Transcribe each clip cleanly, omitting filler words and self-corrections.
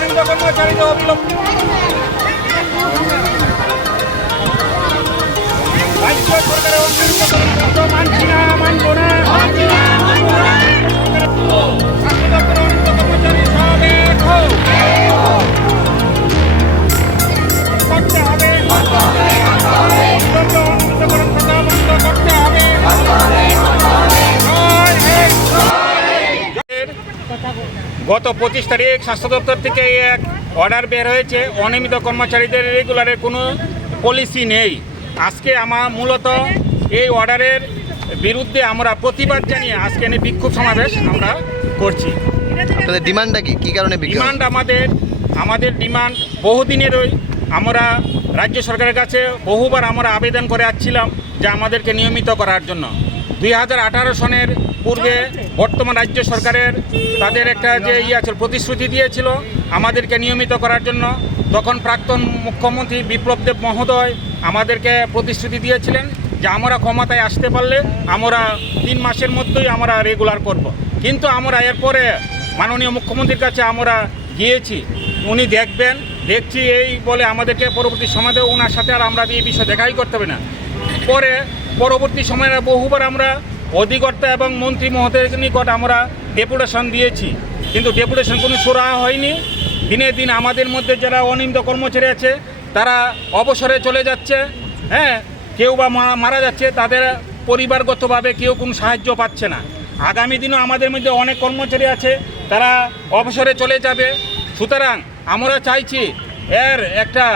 অনিয়মিত কর্মচারীদের অবিলম্ব রাজ্য সরকারের অনিয়মিত কর্মচারী মানছি না, মানব না। স্বাস্থ্য দপ্তরের অনিয়মিত কর্মচারী সব এক হও। করতে হবে, অবিলম্বে অনিয়মিতকরণ কথা বন্ধ করতে হবে। গত 25 তারিখ স্বাস্থ্য দপ্তর থেকে এক অর্ডার বের হয়েছে, অনিয়মিত কর্মচারীদের রেগুলারের কোনো পলিসি নেই। আজকে মূলত এই অর্ডারের বিরুদ্ধে আমরা প্রতিবাদ জানিয়ে আজকে বিক্ষোভ সমাবেশ আমরা করছি। আপনাদের ডিমান্ডটা কি কারণে? ডিমান্ড আমাদের ডিমান্ড বহুদিনেরই। আমরা রাজ্য সরকারের কাছে বহুবার আমরা আবেদন করে আসছিলাম যে আমাদেরকে নিয়মিত করার জন্য। 2018 সনের পূর্বে বর্তমান রাজ্য সরকারের তাদের একটা যে আছে প্রতিশ্রুতি দিয়েছিল আমাদেরকে নিয়মিত করার জন্য। তখন প্রাক্তন মুখ্যমন্ত্রী বিপ্লব দেব মহোদয় আমাদেরকে প্রতিশ্রুতি দিয়েছিলেন যে আমরা ক্ষমতায় আসতে পারলে আমরা 3 মাসের মধ্যেই আমরা রেগুলার করব। কিন্তু আমরা এরপরে মাননীয় মুখ্যমন্ত্রীর কাছে আমরা গিয়েছি, উনি দেখছি এই বলে আমাদেরকে পরবর্তী সময়ে ওনার সাথে আর আমরা এই বিষয় দেখাই করতে হবে না। পরবর্তী সময়ে বহুবার আমরা অধিকর্তা এবং মন্ত্রী মহোদয়ের নিকট আমরা ডেপুটেশন দিয়েছি, কিন্তু ডেপুটেশন কোনো সুরাহা হয়নি। দিনে দিন আমাদের মধ্যে যারা অনিয়মিত কর্মচারী আছে তারা অবসরে চলে যাচ্ছে, কেউ বা মারা যাচ্ছে, তাদের পরিবারগতভাবে কেউ কোনো সাহায্য পাচ্ছে না। আগামী দিনও আমাদের মধ্যে অনেক কর্মচারী আছে তারা অবসরে চলে যাবে। সুতরাং আমরা চাইছি এর একটা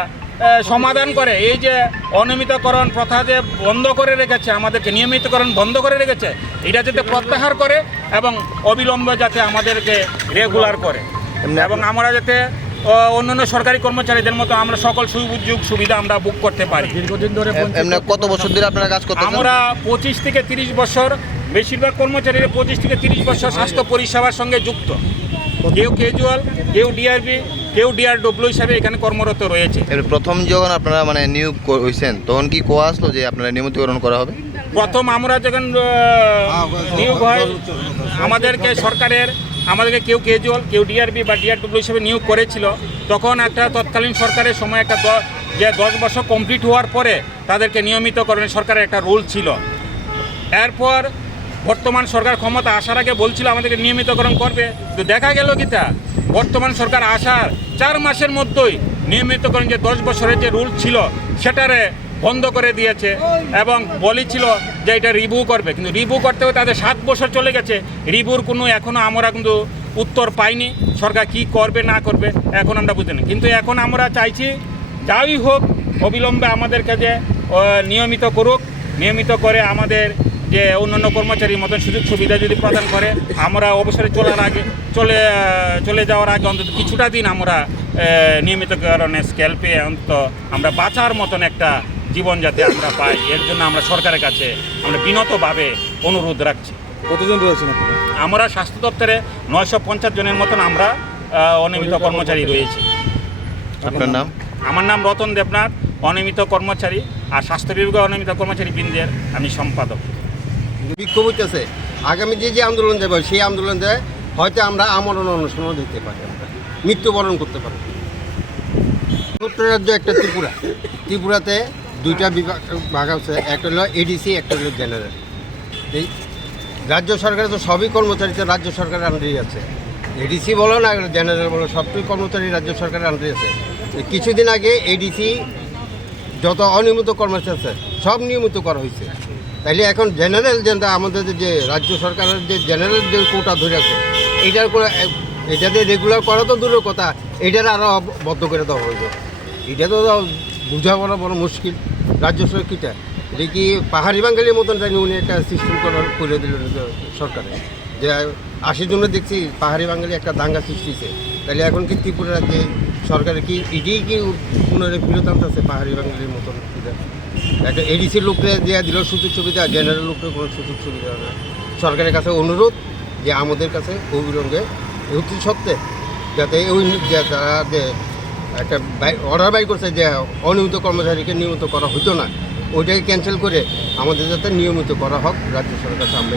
সমাধান করে, এই যে অনিয়মিতকরণ প্রথা যে বন্ধ করে রেখেছে, আমাদেরকে নিয়মিতকরণ বন্ধ করে রেখেছে, এটা যাতে প্রত্যাহার করে এবং অবিলম্বে যাতে আমাদেরকে রেগুলার করে এবং আমরা যাতে অন্যান্য সরকারি কর্মচারীদের মতো আমরা সকল সুযোগ সুবিধা আমরা বুক করতে পারি। দীর্ঘদিন ধরে কত বছর ধরে আপনারা কাজ করতেছেন? আমরা 25 থেকে 30 বছর, বেশিরভাগ কর্মচারীরা 25 থেকে 30 বছর স্বাস্থ্য পরিষেবার সঙ্গে যুক্ত। কেউ ক্যাজুয়াল, কেউ ডিআরবি, কেউ ডিআরডব্লিউ হিসাবে এখানে কর্মরত রয়েছে। প্রথম যখন আপনারা নিয়োগ হয়েছেন তখন কি কোয়া আসলো যে আপনারা নিয়মিতকরণ করা হবে? প্রথম আমরা যখন নিয়োগ হয় আমাদেরকে কেউ ক্যাজুয়াল, কেউ ডিআরবি বা ডিআরডব্লিউ হিসেবে নিয়োগ করেছিল। তখন একটা তৎকালীন সরকারের সময় একটা 10 বছর কমপ্লিট হওয়ার পরে তাদেরকে নিয়মিতকরণের সরকারের একটা রুল ছিল। এরপর বর্তমান সরকার ক্ষমতা আসার আগে বলছিল আমাদেরকে নিয়মিতকরণ করবে, তো দেখা গেল কিটা বর্তমান সরকার আসার 4 মাসের মধ্যেই নিয়মিতকরণ যে 10 বছরের যে রুল ছিল সেটারে বন্ধ করে দিয়েছে এবং বলেছিল যে এটা রিভিউ করবে, কিন্তু রিভিউ করতে হবে তাদের 7 বছর চলে গেছে। রিভিউর কোনো এখনও আমরা কিন্তু উত্তর পাইনি, সরকার কি করবে না করবে এখন আমরা বুঝতে না। কিন্তু এখন আমরা চাইছি যাই হোক অবিলম্বে আমাদেরকে যে নিয়মিত করুক, নিয়মিত করে আমাদের যে অন্যান্য কর্মচারীর মতন সুযোগ সুবিধা যদি প্রদান করে, আমরা অবসরে চলে যাওয়ার আগে অন্তত কিছুটা দিন আমরা নিয়মিতকরণের স্কেল পেয়ে অন্তত আমরা বাঁচার মতন একটা জীবন যাতে আমরা পাই, এর জন্য আমরা সরকারের কাছে আমরা বিনতভাবে অনুরোধ রাখছি। কতজন রয়েছেন? আমরা স্বাস্থ্য দপ্তরে 950 জনের মতন আমরা অনিয়মিত কর্মচারী রয়েছি। আপনার নাম? আমার নাম রতন দেবনাথ, অনিয়মিত কর্মচারী আর স্বাস্থ্য বিভাগের অনিয়মিত কর্মচারী বৃন্দের আমি সম্পাদক। বিক্ষোভ হইতেছে, আগামী যে আন্দোলন যাবে সেই আন্দোলন যায় হয়তো আমরা আমরণ অনুষ্ঠানও দিতে পারি, আমরা মৃত্যুবরণ করতে পারি। উত্তর রাজ্য একটা ত্রিপুরাতে 2টা ভাগ আছে, একটা হলো এডিসি, একটা হলো জেনারেল। এই রাজ্য সরকারে তো সবই কর্মচারী তো রাজ্য সরকারের আন্ডারেই আছে, এডিসি বলো না জেনারেল বলো সবটাই কর্মচারী রাজ্য সরকারের আন্ডারে আছে। কিছুদিন আগে এডিসি যত অনিয়মিত কর্মচারী আছে সব নিয়মিত করা হয়েছে। তাইলে এখন জেনারেল যেটা আমাদের যে রাজ্য সরকারের যে জেনারেল যে কোটা ধরে আছে এটার করে এটাতে রেগুলার করা তো দূরের কথা, এটার আরও বদ্ধ করে দেওয়া হয়েছে। এটা তো বোঝা বড় মুশকিল। রাজ্য সরকারটা এটা কি পাহাড়ি বাঙালির মতন জানি উনি একটা সিস্টেম করে দিল সরকারে, যে 80 জনে দেখছি পাহাড়ি বাঙালি একটা দাঙ্গা সৃষ্টি হয়েছে। তাহলে এখন কি ত্রিপুরা যে সরকারের কি এটাই কি পুনরায় ফিরত আনতেছে পাহাড়ি বাঙালির মতন? একটা এডিসির লোককে দেওয়া দিল সুযোগ সুবিধা, জেনারেল লোককে কোনো সুযোগ সুবিধা না। সরকারের কাছে অনুরোধ যে আমাদের কাছে অবিলম্বে অতি সত্ত্বে যাতে ওই তারা যে একটা অর্ডার বাই করছে যে অনিয়মিত কর্মচারীকে নিয়মিত করা হতো না, ওইটাকে ক্যান্সেল করে আমাদের যাতে নিয়মিত করা হোক রাজ্য সরকার কাছে আমরা